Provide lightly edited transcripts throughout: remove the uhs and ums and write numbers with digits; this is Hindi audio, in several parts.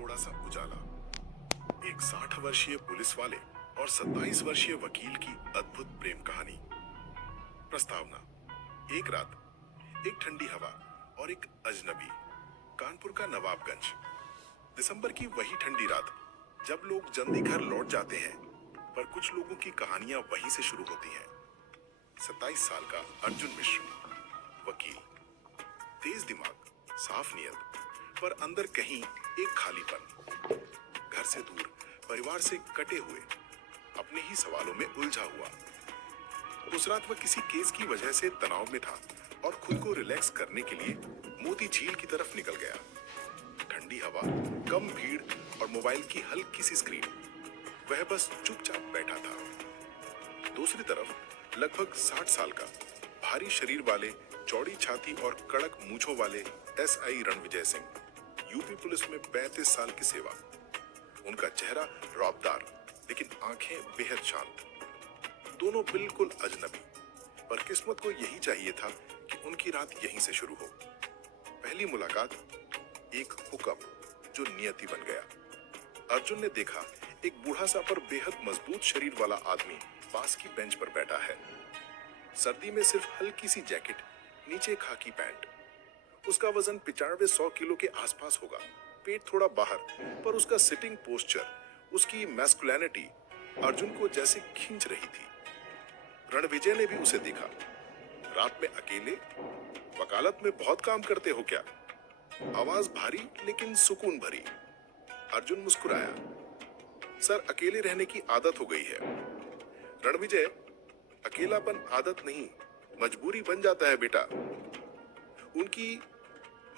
थोड़ा सा उजाला। एक 60 वर्षीय पुलिस वाले और 27 वर्षीय वकील की अद्भुत प्रेम कहानी। प्रस्तावना। एक रात, एक ठंडी हवा और एक अजनबी। कानपुर का नवाबगंज। दिसंबर की वही ठंडी रात जब लोग जल्दी घर लौट जाते हैं, पर कुछ लोगों की कहानियां वहीं से शुरू होती हैं। 27 साल का अर्जुन मिश्र, वकील। तेज दिमाग, साफ नीयत, पर अंदर कहीं एक खालीपन। घर से दूर, परिवार से कटे हुए, अपने ही सवालों में उलझा हुआ। उस रात वह किसी केस की वजह से तनाव में था और खुद को रिलैक्स करने के लिए मोती झील की तरफ निकल गया। ठंडी हवा, कम भीड़ और मोबाइल की हल्की सी स्क्रीन। वह बस चुपचाप बैठा था। दूसरी तरफ लगभग 60 साल का, भारी शरीर वाले, चौड़ी छाती और कड़क मूंछों वाले SI Ranvijay Singh, UP police में 35 साल की सेवा। उनका चेहरा रौबदार, लेकिन आंखें बेहद शांत। दोनों बिल्कुल अजनबी, पर किस्मत को यही चाहिए था कि उनकी रात यहीं से शुरू हो। पहली मुलाकात, एक हुक्म जो नियति बन गया। अर्जुन ने देखा एक बूढ़ा सा पर बेहद मजबूत शरीर वाला आदमी पास की बेंच पर बैठा है। सर्दी में सिर्फ हल्की सी जैकेट, नीचे खाकी पैंट। उसका वजन 95-100 किलो के आसपास होगा। पेट थोड़ा बाहर, पर उसका सिटिंग पोस्चर, उसकी मैस्कुलिनिटी अर्जुन को जैसे खींच रही थी। रणविजय ने भी उसे देखा। रात में अकेले, वकालत में बहुत काम करते हो क्या? आवाज भारी लेकिन सुकून भरी। अर्जुन मुस्कुराया। सर, अकेले रहने की आदत हो गई है। रणविजय, अकेलापन आदत नहीं, मजबूरी बन जाता है बेटा। उनकी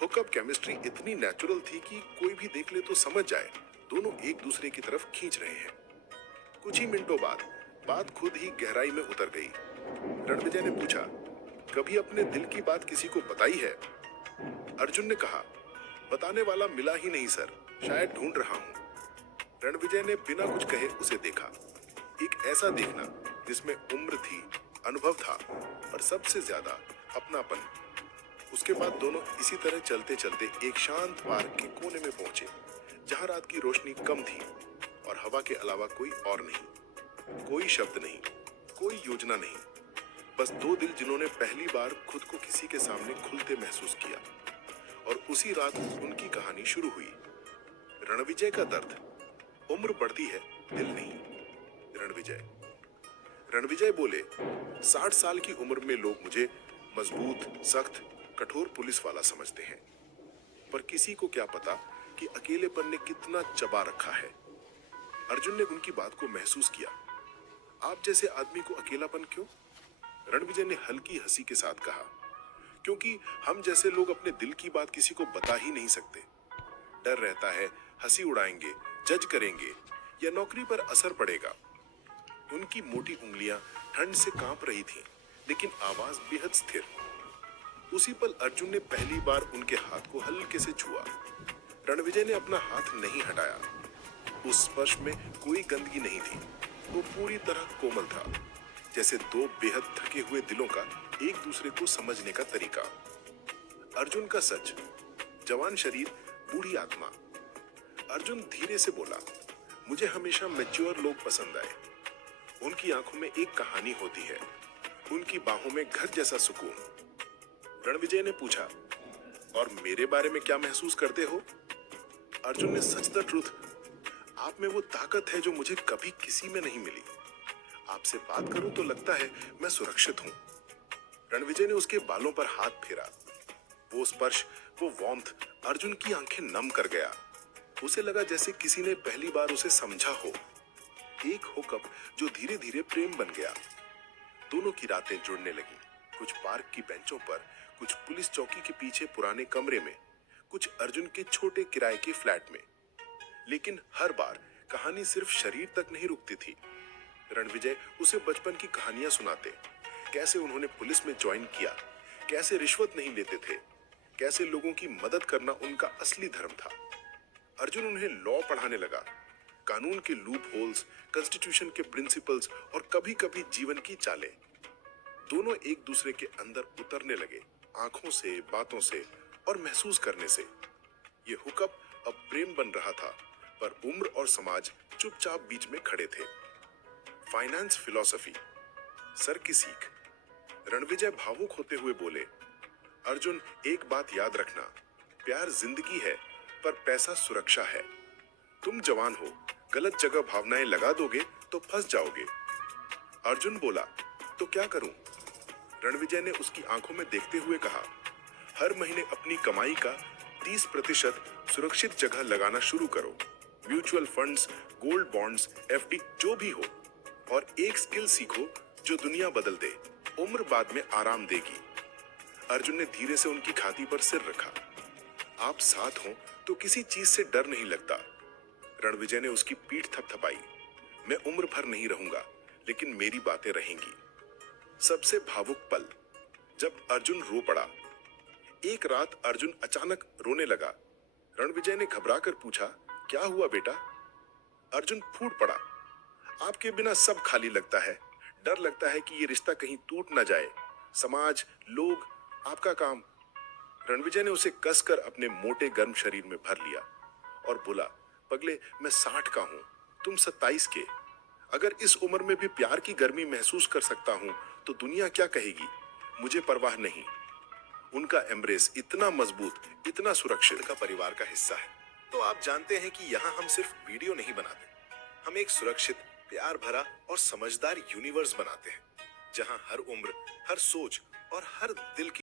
हुकअप केमिस्ट्री इतनी नेचुरल थी कि कोई भी देख ले तो समझ जाए दोनों एक दूसरे की तरफ खींच रहे हैं। कुछ ही मिनटों बाद बात खुद ही गहराई में उतर गई। रणविजय ने पूछा, कभी अपने दिल की बात किसी को बताई है? अर्जुन ने कहा, बताने वाला मिला ही नहीं सर, शायद ढूंढ रहा हूं। रणविजय ने बिना कुछ कहे उसे देखा। एक ऐसा देखना जिसमें उम्र थी, अनुभव था, और सबसे ज्यादा अपनापन। उसके बाद दोनों इसी तरह चलते चलते एक शांत पार्क के कोने में पहुंचे, जहां रात की रोशनी कम थी और हवा के अलावा कोई और नहीं। कोई शब्द नहीं, कोई योजना नहीं, बस दो दिल जिन्होंने पहली बार खुद को किसी के सामने खुलते महसूस किया। और उसी रात उनकी कहानी शुरू हुई। रणविजय का दर्द, उम्र बढ़ती है, दिल नहीं। रणविजय रणविजय बोले, 60 साल की उम्र में लोग मुझे मजबूत, सख्त, कठोर पुलिस वाला समझते हैं, पर किसी को क्या पता कि अकेलेपन ने कितना चबा रखा है। अर्जुन ने उनकी बात को महसूस किया। आप जैसे आदमी को अकेलापन क्यों? रणविजय ने हल्की हंसी के साथ कहा, क्योंकि हम जैसे लोग अपने दिल की बात किसी को बता ही नहीं सकते। डर रहता है, हंसी उड़ाएंगे, जज करेंगे, या नौकरी पर असर पड़ेगा। उनकी मोटी उंगलियां ठंड से कांप रही थीं, लेकिन आवाज बेहद स्थिर। उसी पल अर्जुन ने पहली बार उनके हाथ को हल्के से छुआ। रणविजय ने अपना हाथ नहीं हटाया। उस स्पर्श में कोई गंदगी नहीं थी। वो पूरी तरह कोमल था, जैसे दो बेहद थके हुए दिलों का एक दूसरे को समझने का तरीका। अर्जुन का सच, जवान शरीर, बूढ़ी आत्मा। अर्जुन धीरे से बोला, मुझे हमेशा मैच्योर लोग पसंद आए। उनकी आंखों में एक कहानी होती है, उनकी बाहों में घर जैसा सुकून। रणविजय ने पूछा, और मेरे बारे में क्या महसूस करते हो? अर्जुन ने सच द ट्रूथ, आप में वो ताकत है जो मुझे कभी किसी में नहीं मिली। आपसे बात करूं तो लगता है मैं सुरक्षित हूं। रणविजय ने उसके बालों पर हाथ फेरा। वो स्पर्श, वो वार्मथ अर्जुन की आंखें नम कर गया। उसे लगा जैसे किसी ने पहली बार उसे समझा हो। एक हुक्म जो धीरे धीरे प्रेम बन गया। दोनों की रातें जुड़ने लगी, कुछ पार्क की बेंचों पर, कुछ पुलिस चौकी के पीछे पुराने कमरे में, कुछ अर्जुन के छोटे किराए के फ्लैट में। लेकिन हर बार कहानी सिर्फ शरीर तक नहीं रुकती थी। रणविजय उसे बचपन की कहानियां सुनाते, कैसे उन्होंने पुलिस में ज्वाइन किया, कैसे रिश्वत नहीं लेते थे, कैसे लोगों की मदद करना उनका असली धर्म था। अर्जुन उन्हें लॉ पढ़ाने लगा, कानून के लूप होल्स, कॉन्स्टिट्यूशन के प्रिंसिपल्स और कभी कभी जीवन की चालें। दोनों एक दूसरे के अंदर उतरने लगे, आंखों से, बातों से और महसूस करने से। ये हुक्म अब प्रेम बन रहा था, पर उम्र और समाज चुपचाप बीच में खड़े थे। फाइनेंस फिलॉसफी, सर की सीख। रणविजय भावुक होते हुए बोले, अर्जुन एक बात याद रखना, प्यार जिंदगी है पर पैसा सुरक्षा है। तुम जवान हो, गलत जगह भावनाएं लगा दोगे तो फंस जाओगे। अर्जुन बोला, तो क्या करूं? रणविजय ने उसकी आंखों में देखते हुए कहा, हर महीने अपनी कमाई का 30% सुरक्षित जगह लगाना शुरू करो। Mutual funds, gold bonds, FD, जो भी हो। और एक स्किल सीखो जो दुनिया बदल दे। उम्र बाद में आराम देगी। अर्जुन ने धीरे से उनकी छाती पर सिर रखा। आप साथ हो तो किसी चीज से डर नहीं लगता। रणविजय ने उसकी पीठ थपथपाई। मैं उम्र भर नहीं रहूंगा, लेकिन मेरी बातें रहेंगी। सबसे भावुक पल, जब अर्जुन रो पड़ा। एक रात अर्जुन अचानक रोने लगा। रणविजय ने घबराकर पूछा, क्या हुआ बेटा? अर्जुन फूट पड़ा, आपके बिना सब खाली लगता है। डर लगता है कि ये रिश्ता कहीं टूट ना जाए। समाज, लोग, आपका काम। रणविजय ने उसे कसकर अपने मोटे गर्म शरीर में भर लिया और बोला, पगले, मैं 60 का हूं, तुम 27 के। अगर इस उम्र में भी प्यार की गर्मी महसूस कर सकता हूं तो दुनिया क्या कहेगी? मुझे परवाह नहीं। उनका एम्ब्रेस इतना मजबूत, इतना सुरक्षित का परिवार का हिस्सा है। तो आप जानते हैं कि यहाँ हम सिर्फ वीडियो नहीं बनाते, हम एक सुरक्षित, प्यार भरा और समझदार यूनिवर्स बनाते हैं, जहां हर उम्र, हर सोच और हर दिल की